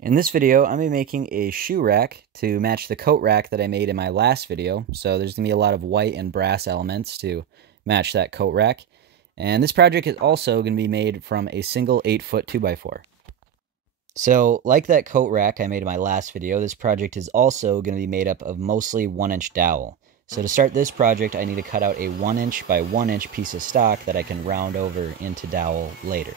In this video, I'm going to be making a shoe rack to match the coat rack that I made in my last video. So there's going to be a lot of white and brass elements to match that coat rack. And this project is also going to be made from a single 8-foot 2x4. So like that coat rack I made in my last video, this project is also going to be made up of mostly 1-inch dowel. So to start this project, I need to cut out a 1-inch by 1-inch piece of stock that I can round over into dowel later.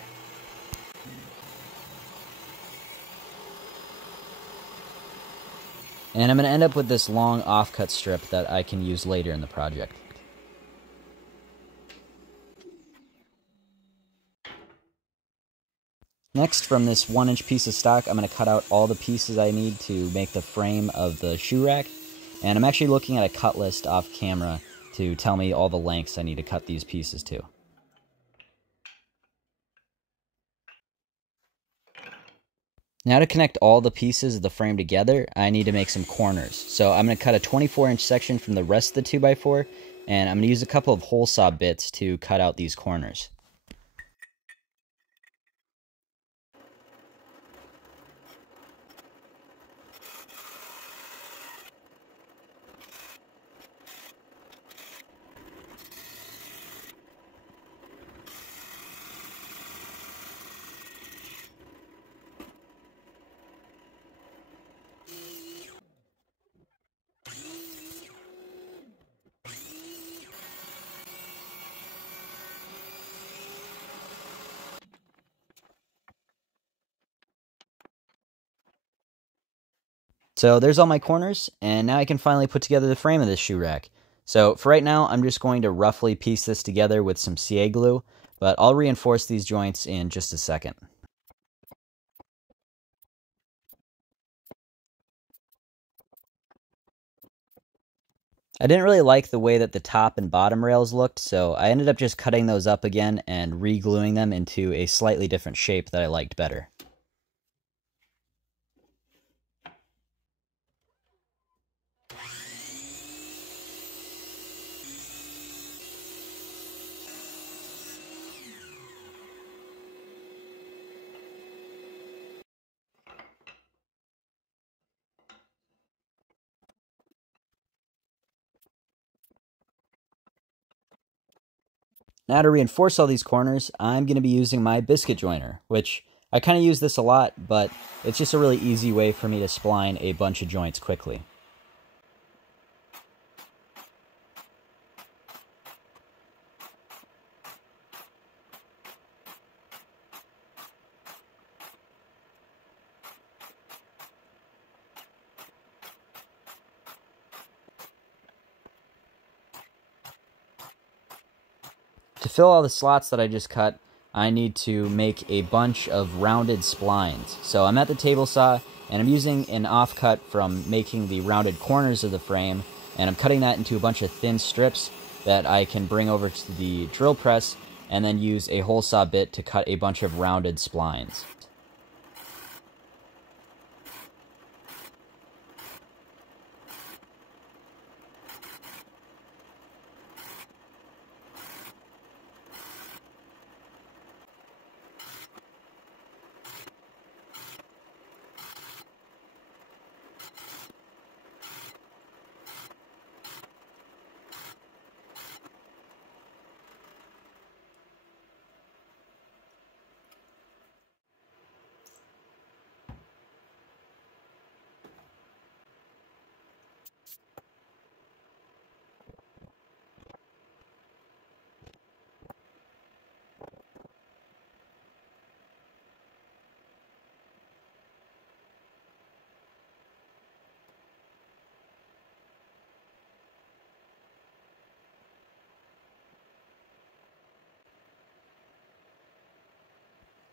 And I'm going to end up with this long offcut strip that I can use later in the project. Next, from this 1-inch piece of stock, I'm going to cut out all the pieces I need to make the frame of the shoe rack. And I'm actually looking at a cut list off camera to tell me all the lengths I need to cut these pieces to. Now to connect all the pieces of the frame together, I need to make some corners. So I'm going to cut a 24-inch section from the rest of the 2x4, and I'm going to use a couple of hole saw bits to cut out these corners. So there's all my corners, and now I can finally put together the frame of this shoe rack. So for right now, I'm just going to roughly piece this together with some CA glue, but I'll reinforce these joints in just a second. I didn't really like the way that the top and bottom rails looked, so I ended up just cutting those up again and re-gluing them into a slightly different shape that I liked better. Now to reinforce all these corners, I'm going to be using my biscuit joiner, which I kind of use this a lot, but it's just a really easy way for me to spline a bunch of joints quickly. To fill all the slots that I just cut, I need to make a bunch of rounded splines. So I'm at the table saw, and I'm using an offcut from making the rounded corners of the frame, and I'm cutting that into a bunch of thin strips that I can bring over to the drill press, and then use a hole saw bit to cut a bunch of rounded splines.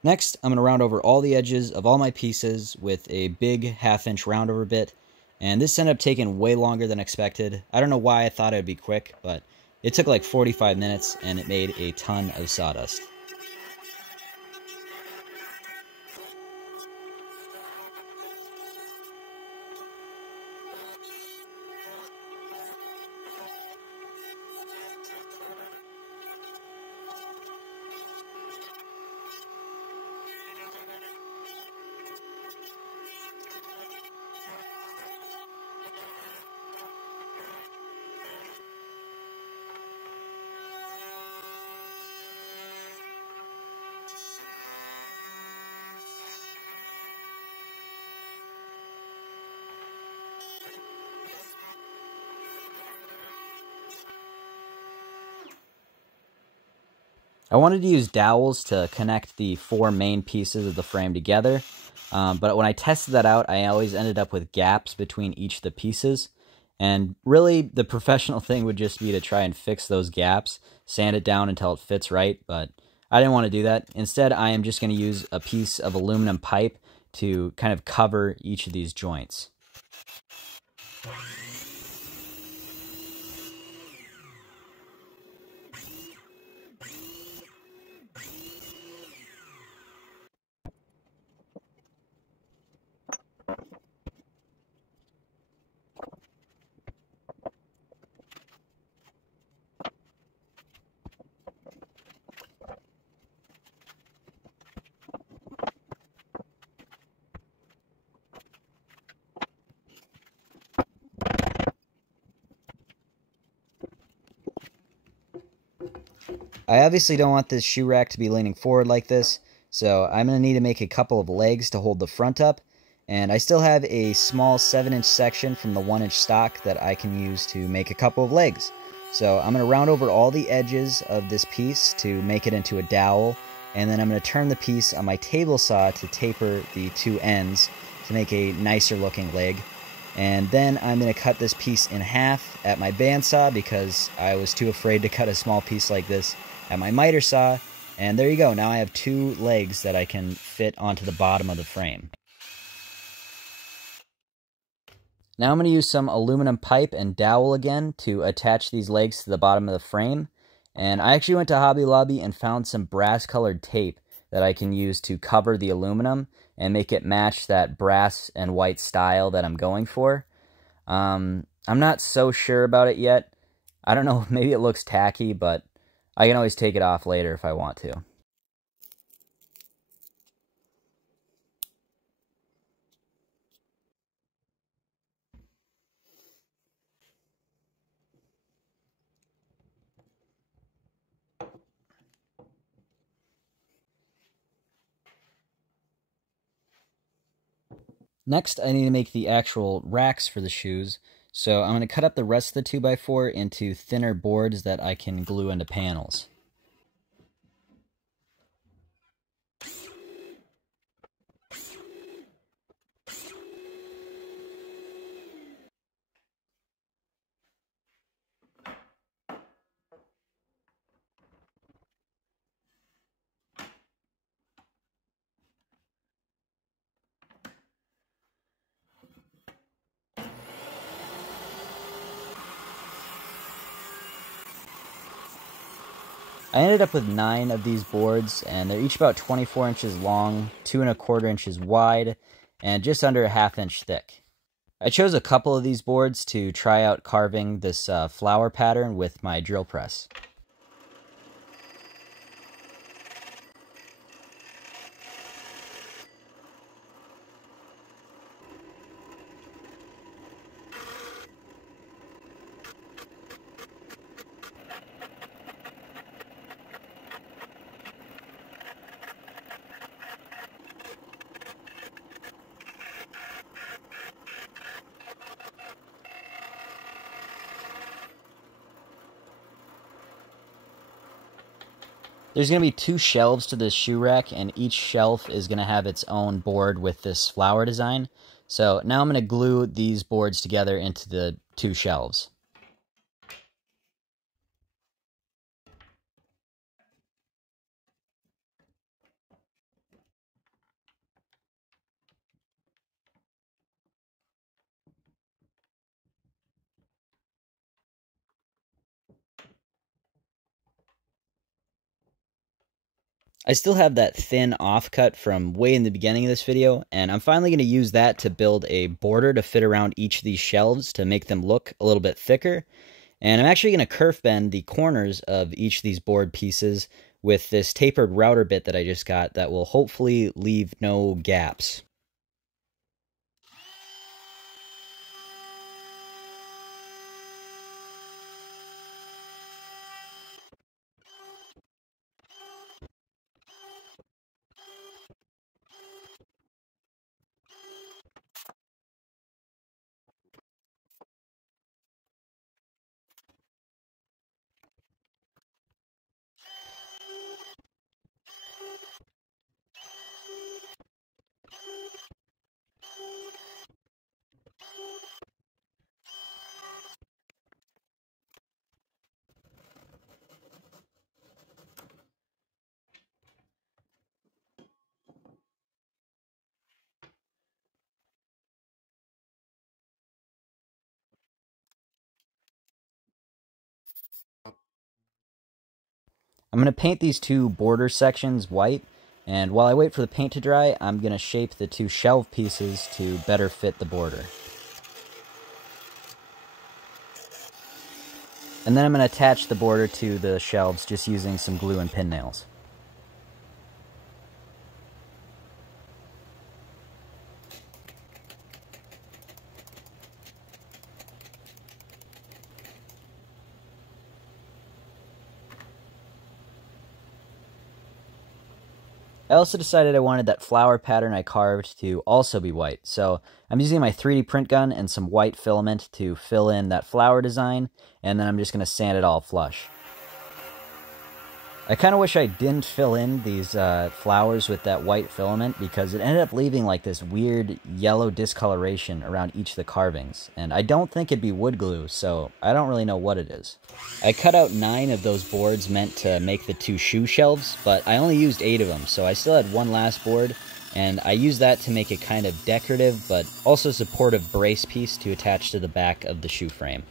Next, I'm going to round over all the edges of all my pieces with a big 1/2-inch roundover bit, and this ended up taking way longer than expected. I don't know why I thought it would be quick, but it took like 45 minutes and it made a ton of sawdust. I wanted to use dowels to connect the 4 main pieces of the frame together, but when I tested that out, I always ended up with gaps between each of the pieces. And really, the professional thing would just be to try and fix those gaps, sand it down until it fits right, but I didn't want to do that. Instead, I am just going to use a piece of aluminum pipe to kind of cover each of these joints. I obviously don't want this shoe rack to be leaning forward like this, so I'm going to need to make a couple of legs to hold the front up, and I still have a small 7-inch section from the 1-inch stock that I can use to make a couple of legs. So I'm going to round over all the edges of this piece to make it into a dowel, and then I'm going to turn the piece on my table saw to taper the 2 ends to make a nicer looking leg. And then I'm going to cut this piece in half at my bandsaw because I was too afraid to cut a small piece like this at my miter saw. And there you go. Now I have 2 legs that I can fit onto the bottom of the frame. Now I'm going to use some aluminum pipe and dowel again to attach these legs to the bottom of the frame. And I actually went to Hobby Lobby and found some brass colored tape that I can use to cover the aluminum and make it match that brass and white style that I'm going for. I'm not so sure about it yet. I don't know, maybe it looks tacky, but I can always take it off later if I want to. Next, I need to make the actual racks for the shoes, so I'm going to cut up the rest of the 2x4 into thinner boards that I can glue into panels. I ended up with 9 of these boards, and they're each about 24 inches long, 2¼ inches wide, and just under a ½ inch thick. I chose a couple of these boards to try out carving this flower pattern with my drill press. There's going to be 2 shelves to this shoe rack, and each shelf is going to have its own board with this flower design. So now I'm going to glue these boards together into the 2 shelves. I still have that thin offcut from way in the beginning of this video, and I'm finally going to use that to build a border to fit around each of these shelves to make them look a little bit thicker. And I'm actually going to kerf bend the corners of each of these board pieces with this tapered router bit that I just got that will hopefully leave no gaps. I'm going to paint these two border sections white, and while I wait for the paint to dry, I'm going to shape the two shelf pieces to better fit the border. And then I'm going to attach the border to the shelves just using some glue and pin nails. I also decided I wanted that flower pattern I carved to also be white, so I'm using my 3D print gun and some white filament to fill in that flower design, and then I'm just going to sand it all flush. I kind of wish I didn't fill in these flowers with that white filament because it ended up leaving like this weird yellow discoloration around each of the carvings, and I don't think it'd be wood glue, so I don't really know what it is. I cut out 9 of those boards meant to make the 2 shoe shelves, but I only used 8 of them, so I still had one last board, and I used that to make a kind of decorative but also supportive brace piece to attach to the back of the shoe frame.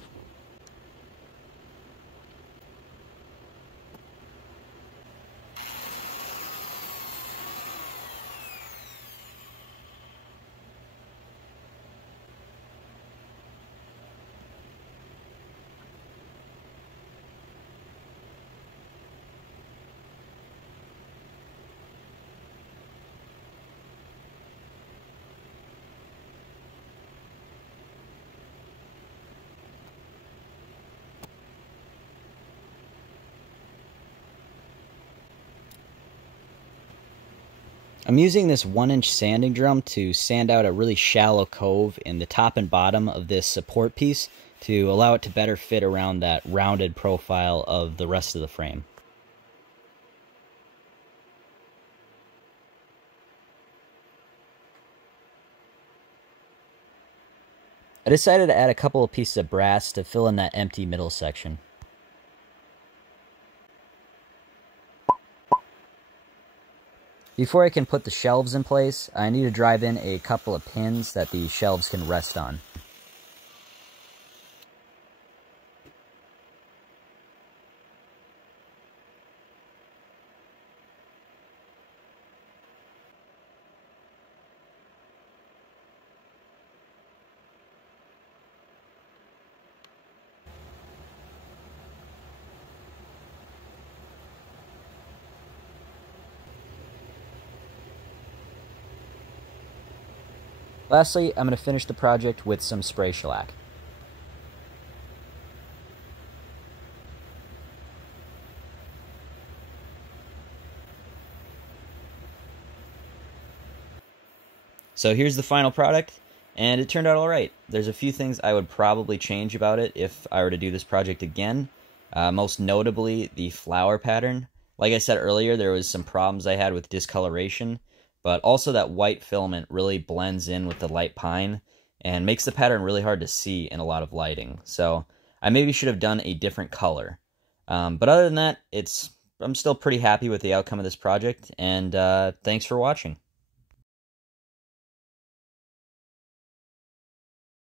I'm using this 1-inch sanding drum to sand out a really shallow cove in the top and bottom of this support piece to allow it to better fit around that rounded profile of the rest of the frame. I decided to add a couple of pieces of brass to fill in that empty middle section. Before I can put the shelves in place, I need to drive in a couple of pins that the shelves can rest on. Lastly, I'm going to finish the project with some spray shellac. So here's the final product, and it turned out alright. There's a few things I would probably change about it if I were to do this project again. Most notably, the flower pattern. Like I said earlier, there was some problems I had with discoloration, but also that white filament really blends in with the light pine and makes the pattern really hard to see in a lot of lighting. So I maybe should have done a different color. But other than that, I'm still pretty happy with the outcome of this project, and thanks for watching.